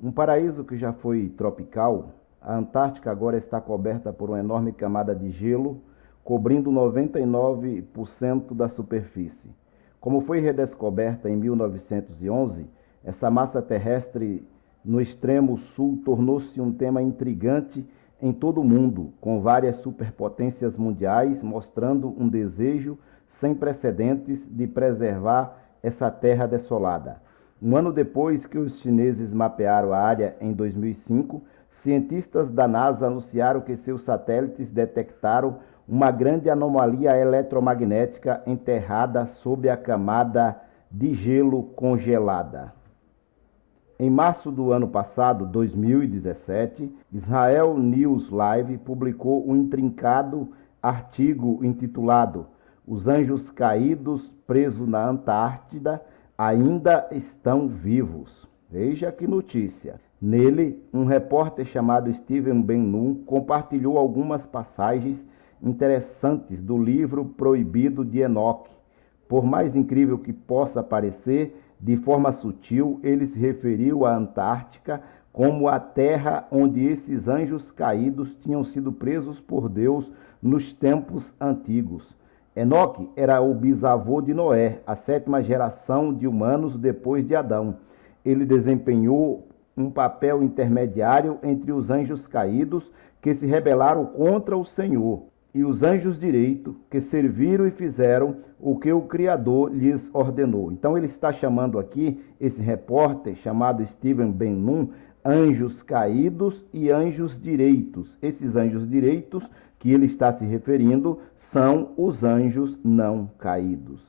Um paraíso que já foi tropical, a Antártica agora está coberta por uma enorme camada de gelo, cobrindo 99% da superfície. Como foi redescoberta em 1911, essa massa terrestre no extremo sul tornou-se um tema intrigante em todo o mundo, com várias superpotências mundiais mostrando um desejo sem precedentes de preservar essa terra desolada. Um ano depois que os chineses mapearam a área em 2005, cientistas da NASA anunciaram que seus satélites detectaram uma grande anomalia eletromagnética enterrada sob a camada de gelo congelada. Em março do ano passado, 2017, Israel News Live publicou um intrincado artigo intitulado "Os anjos caídos presos na Antártida ainda estão vivos". Veja que notícia. Nele, um repórter chamado Steven Ben-Nun compartilhou algumas passagens interessantes do livro proibido de Enoque. Por mais incrível que possa parecer, de forma sutil, ele se referiu à Antártica como a terra onde esses anjos caídos tinham sido presos por Deus nos tempos antigos. Enoque era o bisavô de Noé, a sétima geração de humanos depois de Adão. Ele desempenhou um papel intermediário entre os anjos caídos que se rebelaram contra o Senhor e os anjos direito que serviram e fizeram o que o Criador lhes ordenou. Então ele está chamando aqui, esse repórter chamado Steven Ben-Nun, anjos caídos e anjos direitos. Esses anjos direitos que ele está se referindo são os anjos não caídos.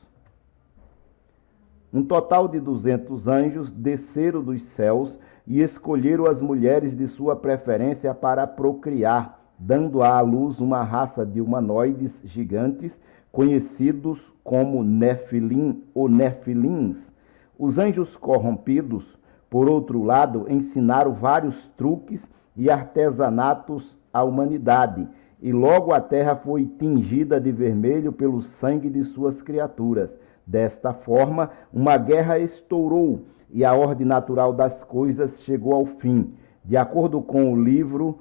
Um total de 200 anjos desceram dos céus e escolheram as mulheres de sua preferência para procriar, dando à luz uma raça de humanoides gigantes, conhecidos como Nefilim ou Nefilins. Os anjos corrompidos, por outro lado, ensinaram vários truques e artesanatos à humanidade, e logo a terra foi tingida de vermelho pelo sangue de suas criaturas. Desta forma, uma guerra estourou e a ordem natural das coisas chegou ao fim. De acordo com o livro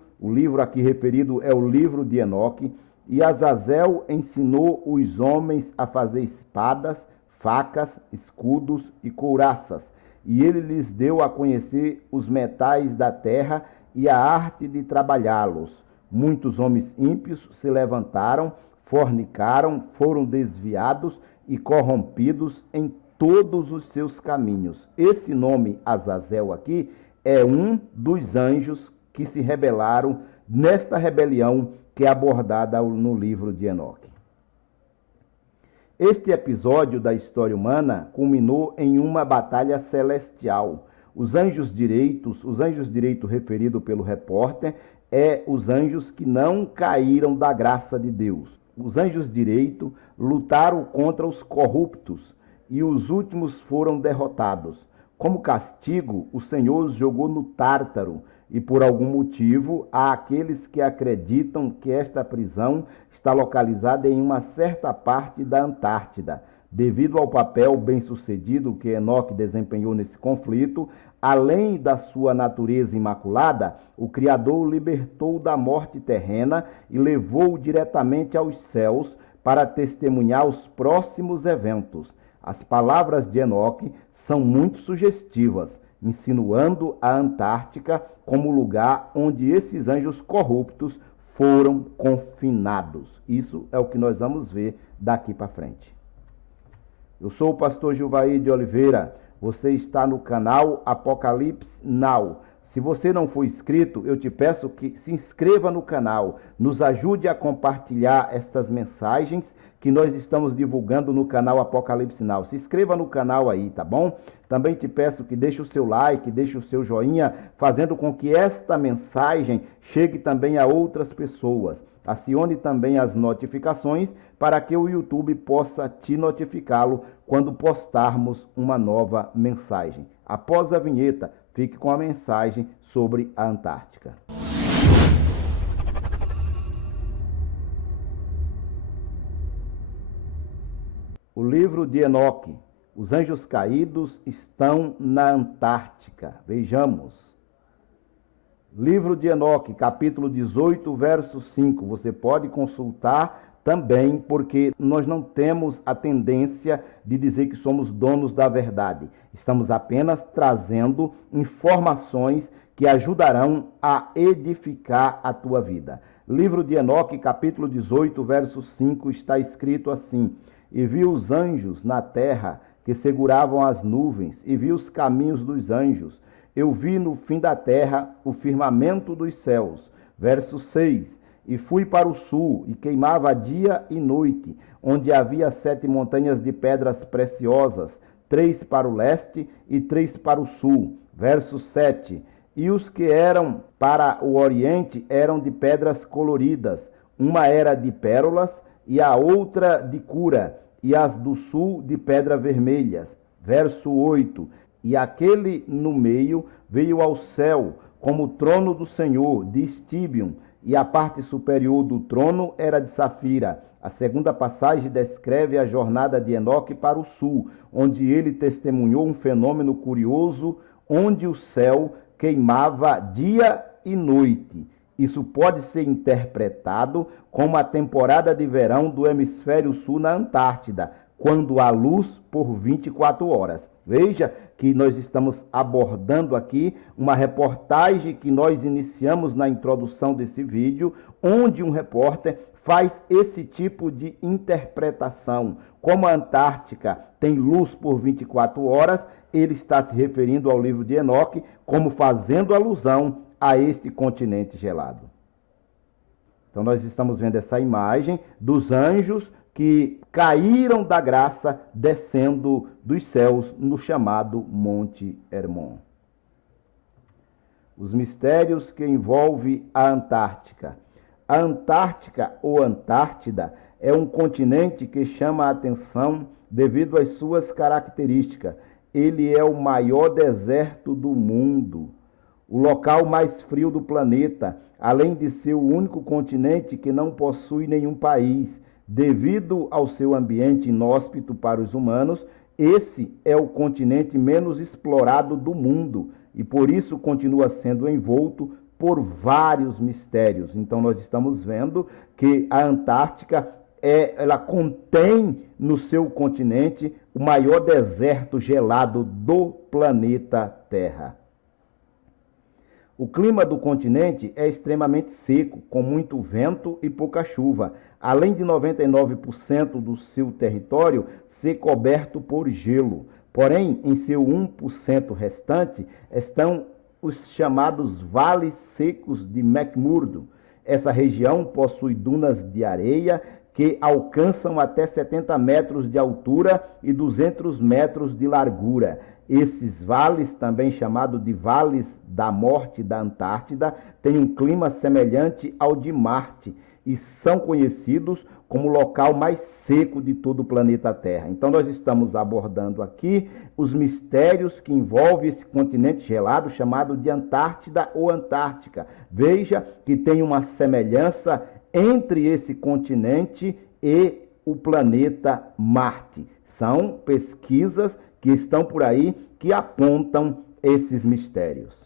aqui referido é o livro de Enoque, e Azazel ensinou os homens a fazer espadas, facas, escudos e couraças, e ele lhes deu a conhecer os metais da terra e a arte de trabalhá-los. Muitos homens ímpios se levantaram, fornicaram, foram desviados e corrompidos em todos os seus caminhos. Esse nome Azazel aqui é um dos anjos que se rebelaram nesta rebelião que é abordada no livro de Enoque. Este episódio da história humana culminou em uma batalha celestial. Os anjos direitos referido pelo repórter, os anjos que não caíram da graça de Deus. Os anjos direitos lutaram contra os corruptos e os últimos foram derrotados. Como castigo, o Senhor os jogou no Tártaro, e por algum motivo há aqueles que acreditam que esta prisão está localizada em uma certa parte da Antártida. Devido ao papel bem-sucedido que Enoque desempenhou nesse conflito, além da sua natureza imaculada, o Criador o libertou da morte terrena e levou-o diretamente aos céus para testemunhar os próximos eventos. As palavras de Enoque são muito sugestivas, insinuando a Antártica como lugar onde esses anjos corruptos foram confinados. Isso é o que nós vamos ver daqui para frente. Eu sou o pastor Gilvair de Oliveira. Você está no canal Apocalipse Now. Se você não for inscrito, eu te peço que se inscreva no canal. Nos ajude a compartilhar estas mensagens que nós estamos divulgando no canal Apocalipse Now. Se inscreva no canal aí, tá bom? Também te peço que deixe o seu like, deixe o seu joinha, fazendo com que esta mensagem chegue também a outras pessoas. Acione também as notificações para que o YouTube possa te notificá-lo quando postarmos uma nova mensagem. Após a vinheta, fique com a mensagem sobre a Antártica. O livro de Enoque. Os anjos caídos estão na Antártica. Vejamos. Livro de Enoque, capítulo 18, verso 5. Você pode consultar também, porque nós não temos a tendência de dizer que somos donos da verdade. Estamos apenas trazendo informações que ajudarão a edificar a tua vida. Livro de Enoque, capítulo 18, verso 5, está escrito assim: E vi os anjos na terra que seguravam as nuvens, e vi os caminhos dos anjos. Eu vi no fim da terra o firmamento dos céus. Verso 6. E fui para o sul, e queimava dia e noite, onde havia 7 montanhas de pedras preciosas, 3 para o leste e 3 para o sul. Verso 7. E os que eram para o oriente eram de pedras coloridas, uma era de pérolas e a outra de cura, e as do sul de pedra vermelhas. Verso 8. E aquele no meio veio ao céu, como o trono do Senhor, de estíbio, e a parte superior do trono era de safira. A segunda passagem descreve a jornada de Enoque para o sul, onde ele testemunhou um fenômeno curioso, onde o céu queimava dia e noite. Isso pode ser interpretado como a temporada de verão do hemisfério sul na Antártida, quando há luz por 24 horas. Veja que nós estamos abordando aqui uma reportagem que nós iniciamos na introdução desse vídeo, onde um repórter faz esse tipo de interpretação. Como a Antártica tem luz por 24 horas, ele está se referindo ao livro de Enoque como fazendo alusão a este continente gelado. Então nós estamos vendo essa imagem dos anjos que caíram da graça descendo dos céus no chamado Monte Hermon. Os mistérios que envolvem a Antártica. A Antártica ou Antártida é um continente que chama a atenção devido às suas características. Ele é o maior deserto do mundo, o local mais frio do planeta, além de ser o único continente que não possui nenhum país. Devido ao seu ambiente inóspito para os humanos, esse é o continente menos explorado do mundo e por isso continua sendo envolto por vários mistérios. Então nós estamos vendo que a Antártica ela contém no seu continente o maior deserto gelado do planeta Terra. O clima do continente é extremamente seco, com muito vento e pouca chuva, além de 99% do seu território ser coberto por gelo. Porém, em seu 1% restante estão os chamados vales secos de McMurdo. Essa região possui dunas de areia que alcançam até 70 metros de altura e 200 metros de largura. Esses vales, também chamados de vales da morte da Antártida, têm um clima semelhante ao de Marte e são conhecidos como o local mais seco de todo o planeta Terra. Então nós estamos abordando aqui os mistérios que envolvem esse continente gelado chamado de Antártida ou Antártica. Veja que tem uma semelhança entre esse continente e o planeta Marte. São pesquisas que estão por aí que apontam esses mistérios.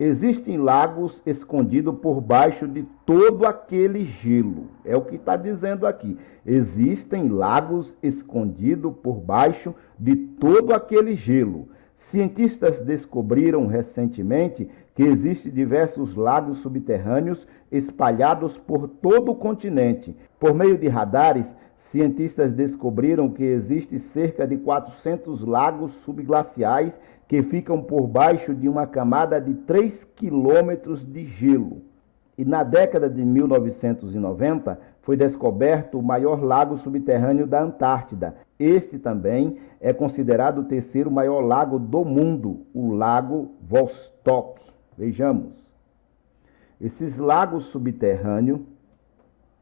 Existem lagos escondidos por baixo de todo aquele gelo. É o que está dizendo aqui. Existem lagos escondidos por baixo de todo aquele gelo. Cientistas descobriram recentemente que existem diversos lagos subterrâneos espalhados por todo o continente. Por meio de radares, cientistas descobriram que existe cerca de 400 lagos subglaciais que ficam por baixo de uma camada de 3 quilômetros de gelo. E na década de 1990 foi descoberto o maior lago subterrâneo da Antártida. Este também é considerado o terceiro maior lago do mundo, o Lago Vostok. Vejamos. Esses lagos subterrâneos,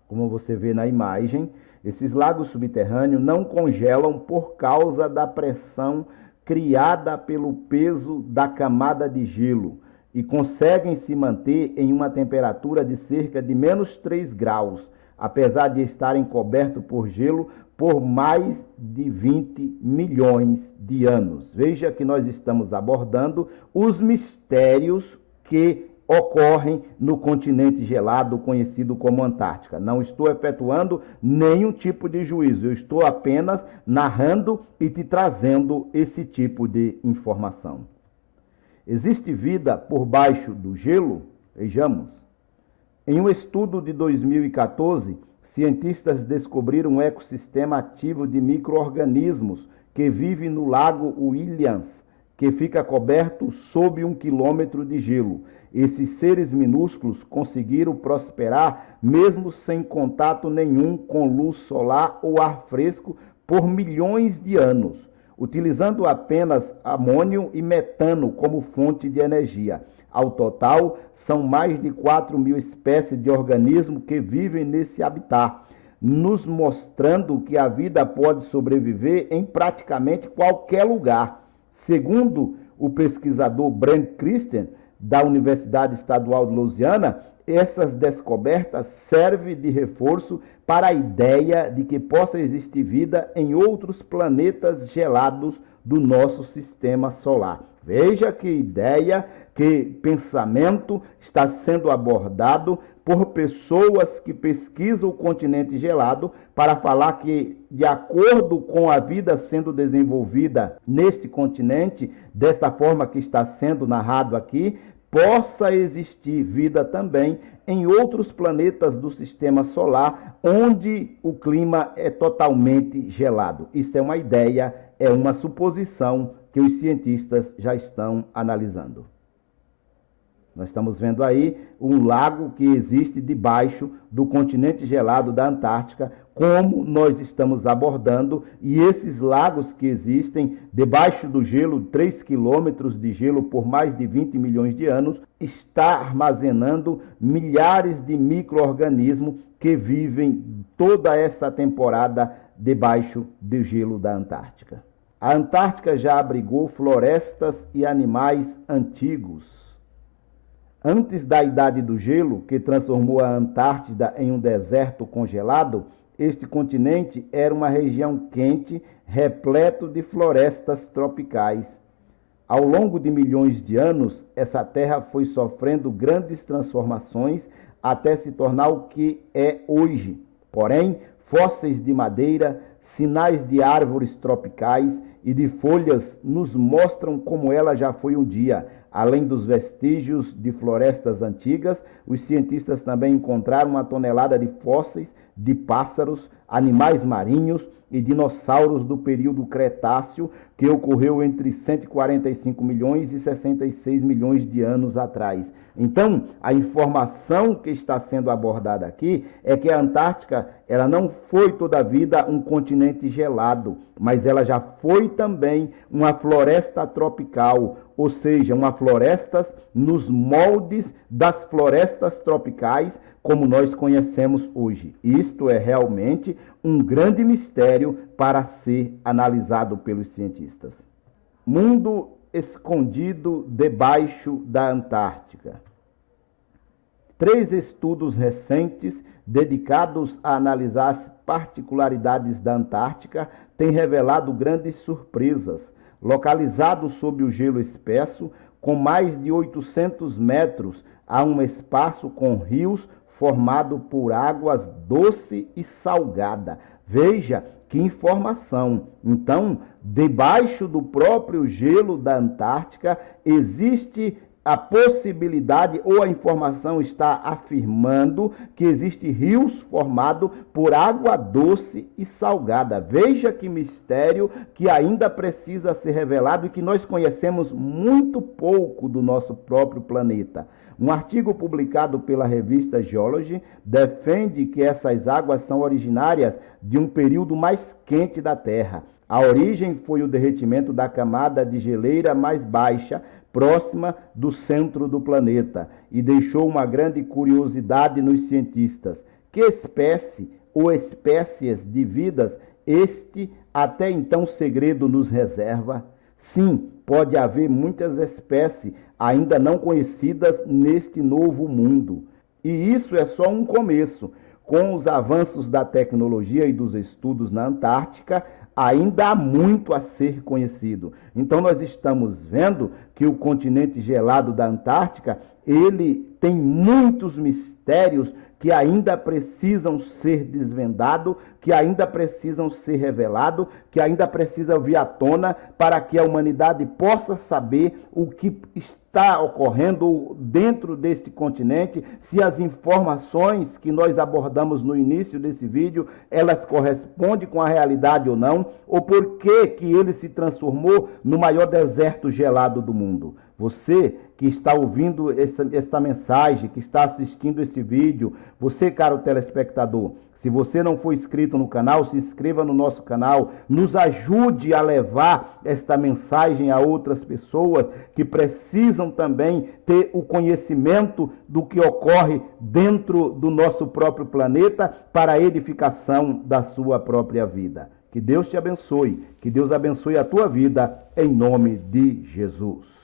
como você vê na imagem, esses lagos subterrâneos não congelam por causa da pressão criada pelo peso da camada de gelo e conseguem se manter em uma temperatura de cerca de menos 3 graus, apesar de estarem cobertos por gelo por mais de 20 milhões de anos. Veja que nós estamos abordando os mistérios que ocorrem no continente gelado conhecido como Antártica. Não estou efetuando nenhum tipo de juízo, eu estou apenas narrando e te trazendo esse tipo de informação. Existe vida por baixo do gelo? Vejamos. Em um estudo de 2014, cientistas descobriram um ecossistema ativo de micro-organismos que vive no lago Williams, que fica coberto sob 1 quilômetro de gelo. Esses seres minúsculos conseguiram prosperar mesmo sem contato nenhum com luz solar ou ar fresco por milhões de anos, utilizando apenas amônio e metano como fonte de energia. Ao total, são mais de 4.000 espécies de organismos que vivem nesse habitat, nos mostrando que a vida pode sobreviver em praticamente qualquer lugar. Segundo o pesquisador Brent Christian, da Universidade Estadual de Louisiana, essas descobertas servem de reforço para a ideia de que possa existir vida em outros planetas gelados do nosso sistema solar. Veja que ideia, que pensamento está sendo abordado por pessoas que pesquisam o continente gelado para falar que, de acordo com a vida sendo desenvolvida neste continente, desta forma que está sendo narrado aqui, possa existir vida também em outros planetas do sistema solar, onde o clima é totalmente gelado. Isso é uma ideia, é uma suposição que os cientistas já estão analisando. Nós estamos vendo aí um lago que existe debaixo do continente gelado da Antártica, como nós estamos abordando, e esses lagos que existem debaixo do gelo, 3 quilômetros de gelo por mais de 20 milhões de anos, está armazenando milhares de micro-organismos que vivem toda essa temporada debaixo do gelo da Antártica. A Antártica já abrigou florestas e animais antigos. Antes da Idade do Gelo, que transformou a Antártida em um deserto congelado, este continente era uma região quente, repleto de florestas tropicais. Ao longo de milhões de anos, essa terra foi sofrendo grandes transformações até se tornar o que é hoje. Porém, fósseis de madeira, sinais de árvores tropicais e de folhas nos mostram como ela já foi um dia. Além dos vestígios de florestas antigas, os cientistas também encontraram 1 tonelada de fósseis de pássaros, animais marinhos e dinossauros do período Cretáceo, que ocorreu entre 145 milhões e 66 milhões de anos atrás. Então, a informação que está sendo abordada aqui é que a Antártica, ela não foi toda a vida um continente gelado, mas ela já foi também uma floresta tropical, ou seja, uma floresta nos moldes das florestas tropicais como nós conhecemos hoje. Isto é realmente um grande mistério para ser analisado pelos cientistas. Mundo escondido debaixo da Antártica. 3 estudos recentes dedicados a analisar as particularidades da Antártica têm revelado grandes surpresas. Localizado sob o gelo espesso, com mais de 800 metros, há um espaço com rios formado por águas doce e salgada. Veja que informação! Então, debaixo do próprio gelo da Antártica, existe a possibilidade, ou a informação está afirmando que existem rios formados por água doce e salgada. Veja que mistério que ainda precisa ser revelado e que nós conhecemos muito pouco do nosso próprio planeta. Um artigo publicado pela revista Geology defende que essas águas são originárias de um período mais quente da Terra. A origem foi o derretimento da camada de geleira mais baixa, próxima do centro do planeta, e deixou uma grande curiosidade nos cientistas. Que espécie ou espécies de vidas este até então segredo nos reserva? Sim, pode haver muitas espécies ainda não conhecidas neste novo mundo. E isso é só um começo. Com os avanços da tecnologia e dos estudos na Antártica, ainda há muito a ser conhecido. Então nós estamos vendo que o continente gelado da Antártica, ele tem muitos mistérios que ainda precisam ser desvendados, que ainda precisam ser revelados, que ainda precisam vir à tona para que a humanidade possa saber o que está ocorrendo dentro deste continente, se as informações que nós abordamos no início desse vídeo, elas correspondem com a realidade ou não, ou por que ele se transformou no maior deserto gelado do mundo. Você que está ouvindo esta mensagem, que está assistindo esse vídeo, você, caro telespectador, se você não for inscrito no canal, se inscreva no nosso canal, nos ajude a levar esta mensagem a outras pessoas que precisam também ter o conhecimento do que ocorre dentro do nosso próprio planeta para a edificação da sua própria vida. Que Deus te abençoe, que Deus abençoe a tua vida, em nome de Jesus.